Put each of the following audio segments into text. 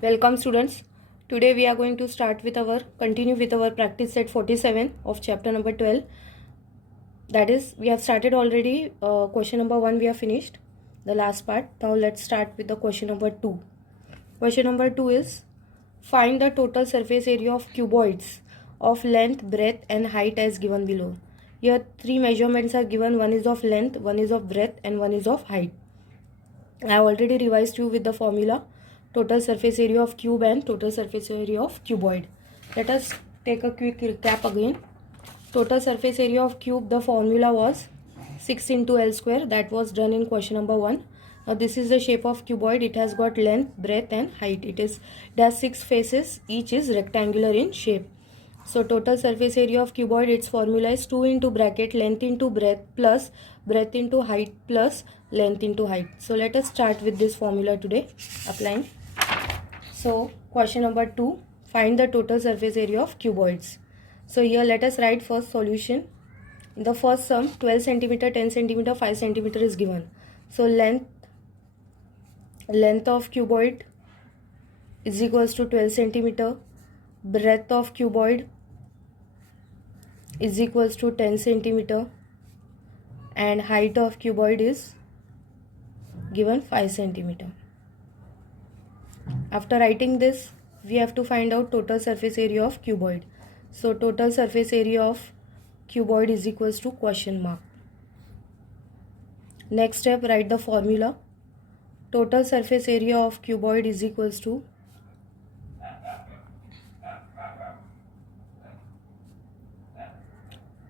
Welcome students. Today we are going to continue with our practice set 47 of chapter number 12. That is, we have started already. Question number 1 we have finished, the last part. Now let's start with the question number 2. Question number 2 is, find the total surface area of cuboids of length, breadth and height as given below. Here 3 measurements are given. One is of length, one is of breadth and one is of height. I have already revised you with the formula. Total surface area of cube and total surface area of cuboid. Let us take a quick recap again. Total surface area of cube, the formula was 6 into L square. That was done in question number 1. Now this is the shape of cuboid. It has got length, breadth and height. It has 6 faces. Each is rectangular in shape. So total surface area of cuboid, its formula is 2 into bracket length into breadth plus breadth into height plus length into height. So let us start with this formula today, applying. So question number 2, find the total surface area of cuboids. So here let us write first solution. In the first sum, 12 cm, 10 cm, 5 cm is given. So length of cuboid is equals to 12 cm. Breadth of cuboid is equals to 10 cm. And height of cuboid is given 5 cm. After writing this, we have to find out total surface area of cuboid. So total surface area of cuboid is equals to question mark. Next step, write the formula. Total surface area of cuboid is equals to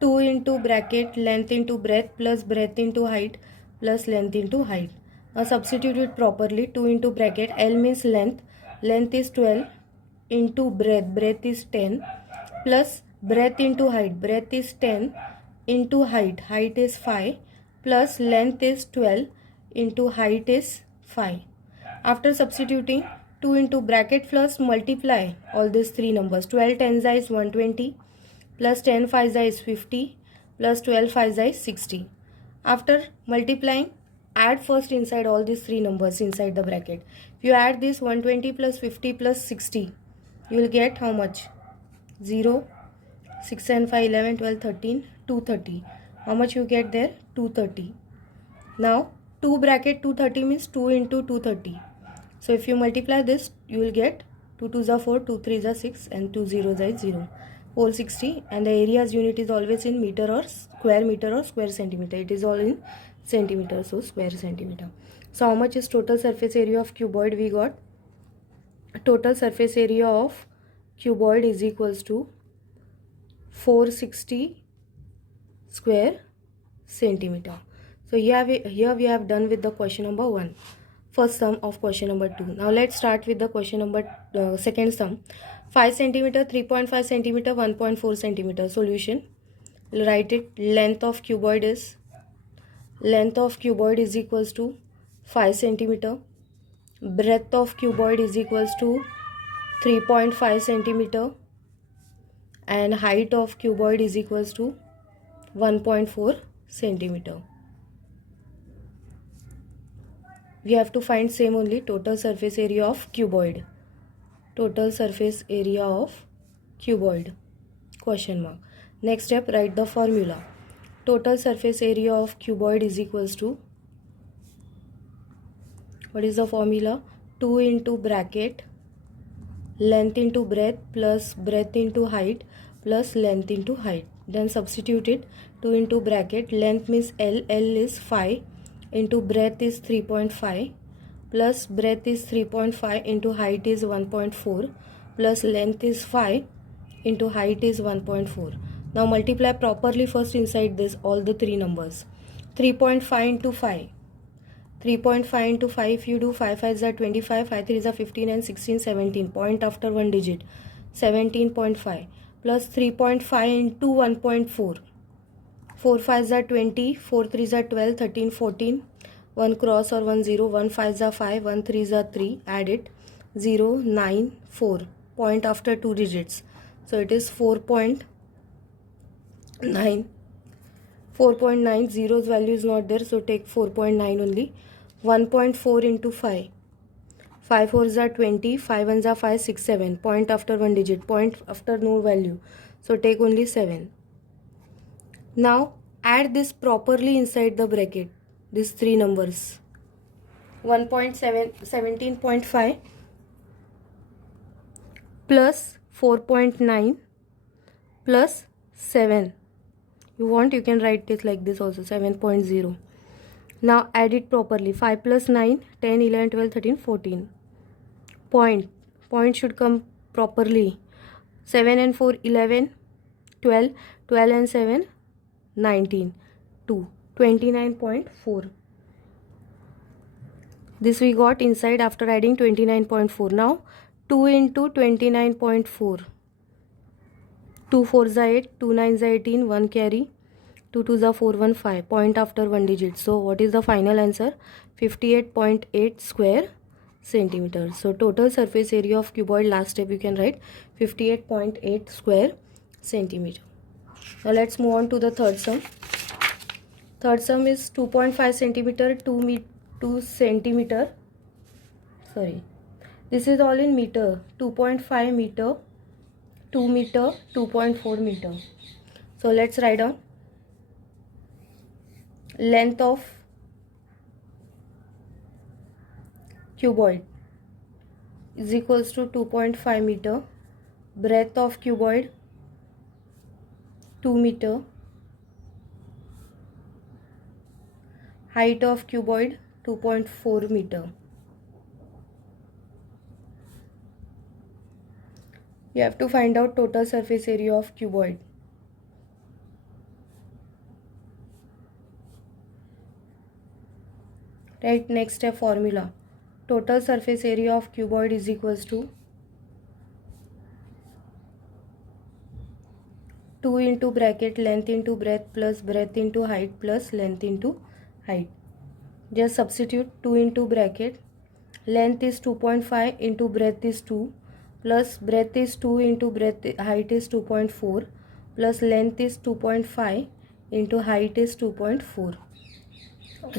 2 into bracket length into breadth plus breadth into height plus length into height. Now substitute it properly. 2 into bracket, L means length is 12 into breadth is 10 plus breadth into height is 10 into height is 5 plus length is 12 into height is 5. After substituting, 2 into bracket plus multiply all these 3 numbers. 12 tens is 120 plus 10 5s is 50 plus 12 5s is 60. After multiplying, add first inside all these 3 numbers inside the bracket. If you add this 120 plus 50 plus 60, you will get how much? 0, 6 and 5, 11, 12, 13, 230. How much you get there? 230. Now 2 bracket 230 means 2 into 230. So if you multiply this, you will get 2 2s are 4, 2 3s are 6 and 2 zeros are 0. 460, and the area's unit is always in meter or square centimeter. It is all in centimeter, so square centimeter. So how much is total surface area of cuboid? We got total surface area of cuboid is equals to 460 square centimeter. So here we have done with the question number 1, first sum of question number 2. Now let's start with the question number second sum. 5 cm, 3.5 cm, 1.4 cm. Solution. Write it. Length of cuboid is equals to 5 cm. Breadth of cuboid is equals to 3.5 cm. And height of cuboid is equals to 1.4 cm. We have to find same only, total surface area of cuboid. Total surface area of cuboid, question mark. Next step, write the formula. Total surface area of cuboid is equals to, what is the formula? 2 into bracket length into breadth plus breadth into height plus length into height. Then substitute it. 2 into bracket, length means L is 5 into breadth is 3.5 plus breadth is 3.5 into height is 1.4 plus length is 5 into height is 1.4. Now multiply properly first inside this all the 3 numbers. 3.5 into 5. 3.5 into 5, if you do 5 5s are 25, 5 3s are 15 and 16 17. Point after one digit. 17.5 plus 3.5 into 1.4. 4 5s are 20, 4 3s are 12, 13, 14. 1 cross or 1 0, 1 5s are 5, 1 3s are 3. Add it. 0, 9, 4. Point after 2 digits. So it is 4.9. 9. 4.9, zero's value is not there, so take 4.9 only. 1.4 into 5. 5 4s are 20, 5 1s are 5, 6, 7. Point after one digit, point after no value. So take only 7. Now add this properly inside the bracket, these three numbers. 17.5 plus 4.9 plus 7. You want, you can write it like this also, 7.0. Now add it properly. 5 plus 9, 10, 11, 12, 13, 14. Point should come properly. 7 and 4, 11, 12, 12 and 7, 19, 2, 29.4. This we got inside after adding 29.4. Now 2 into 29.4. 2 4s are 8, 2 9s are 18, 1 carry, 2 2s are 4, 1 5. Point after one digit. So what is the final answer? 58.8 square centimeter. So total surface area of cuboid, last step you can write 58.8 square centimeter. Now let's move on to the third sum. Third sum is 2.5 centimeter, 2 centimeter. Sorry, this is all in meter. 2.5 meter, 2 meter, 2.4 meter. So let's write down. Length of cuboid is equals to 2.5 meter. Breadth of cuboid 2 meter. Height of cuboid 2.4 meter. You have to find out total surface area of cuboid. Right, next step formula. Total surface area of cuboid is equals to 2 into bracket length into breadth plus breadth into height plus length into height. Just substitute 2 into bracket. Length is 2.5 into breadth is 2 plus breadth is 2 into breadth, height is 2.4 plus length is 2.5 into height is 2.4.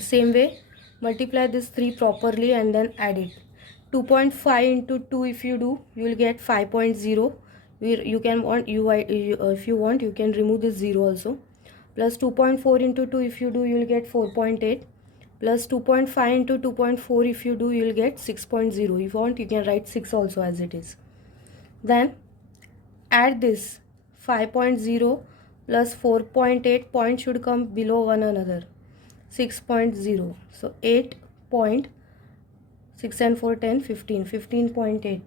Same way, multiply this 3 properly and then add it. 2.5 into 2 if you do, you will get 5.0. You can want if you want you can remove this 0 also. Plus 2.4 into 2 if you do, you will get 4.8. Plus 2.5 into 2.4 if you do, you will get 6.0. If you want, you can write 6 also as it is. Then add this 5.0 plus 4.8. Point should come below one another. 6.0. So 8.6 and 4, 10, 15. 15.8.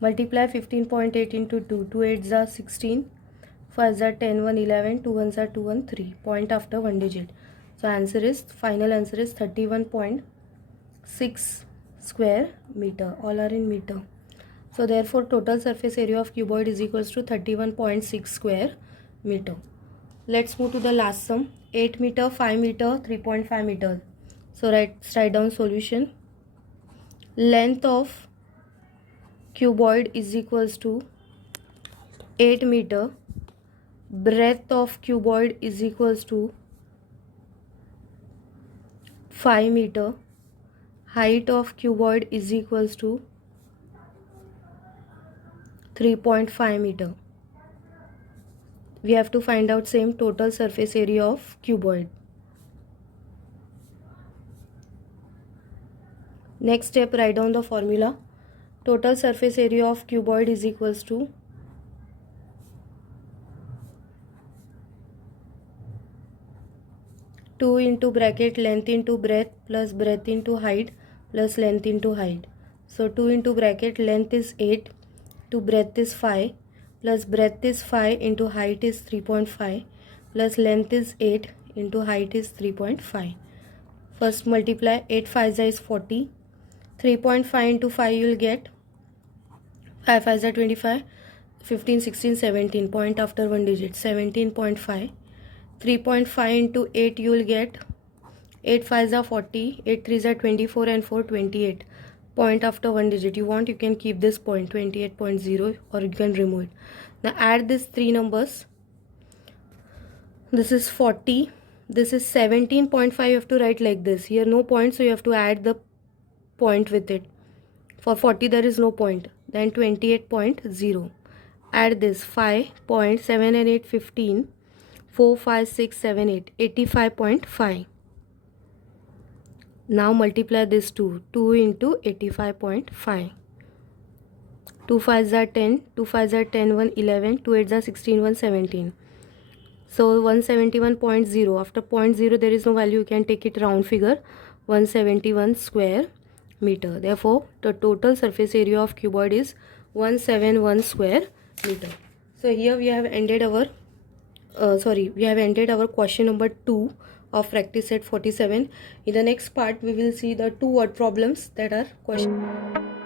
Multiply 15.8 into 2. 2 8s are 16. 5s are 10, 1, 11. 2 1s are 2, 1, 3. Point after one digit. So final answer is 31.6 square meter. All are in meter. So therefore total surface area of cuboid is equals to 31.6 square meter. Let's move to the last sum. 8 meter, 5 meter, 3.5 meter. So write down solution. Length of cuboid is equals to 8 meter. Breadth of cuboid is equals to 5 meter. Height of cuboid is equals to 3.5 meter. We have to find out same total surface area of cuboid. Next step, write down the formula. Total surface area of cuboid is equals to 2 into bracket length into breadth plus breadth into height plus length into height. So 2 into bracket length is 8 to breadth is 5 plus breadth is 5 into height is 3.5 plus length is 8 into height is 3.5. First multiply 8 5 is 40. 3.5 into 5 you will get 5 5 is 25. 15 16 17. Point after one digit 17.5. 3.5 into 8 you will get 8 5s are 40, 8 3s are 24 and 4 28. Point after one digit. You want, you can keep this point 28.0 or you can remove it. Now add these three numbers. This is 40. This is 17.5. You have to write like this. Here no point, so you have to add the point with it. For 40 there is no point. Then 28.0. Add this 5.7 and 8, 15. 4, 5, 6, 7, 8. 85.5. Now multiply this 2. 2 into 85.5. 2 5s are 10. 2 5s are 10. 1 11. 2 8s are 16. 1 17. So 171.0. After 0.0 there is no value. You can take it round figure. 171 square meter. Therefore, the total surface area of cuboid is 171 square meter. So here we have ended our question number 2 of practice set 47. In the next part we will see the 2 word problems that are question.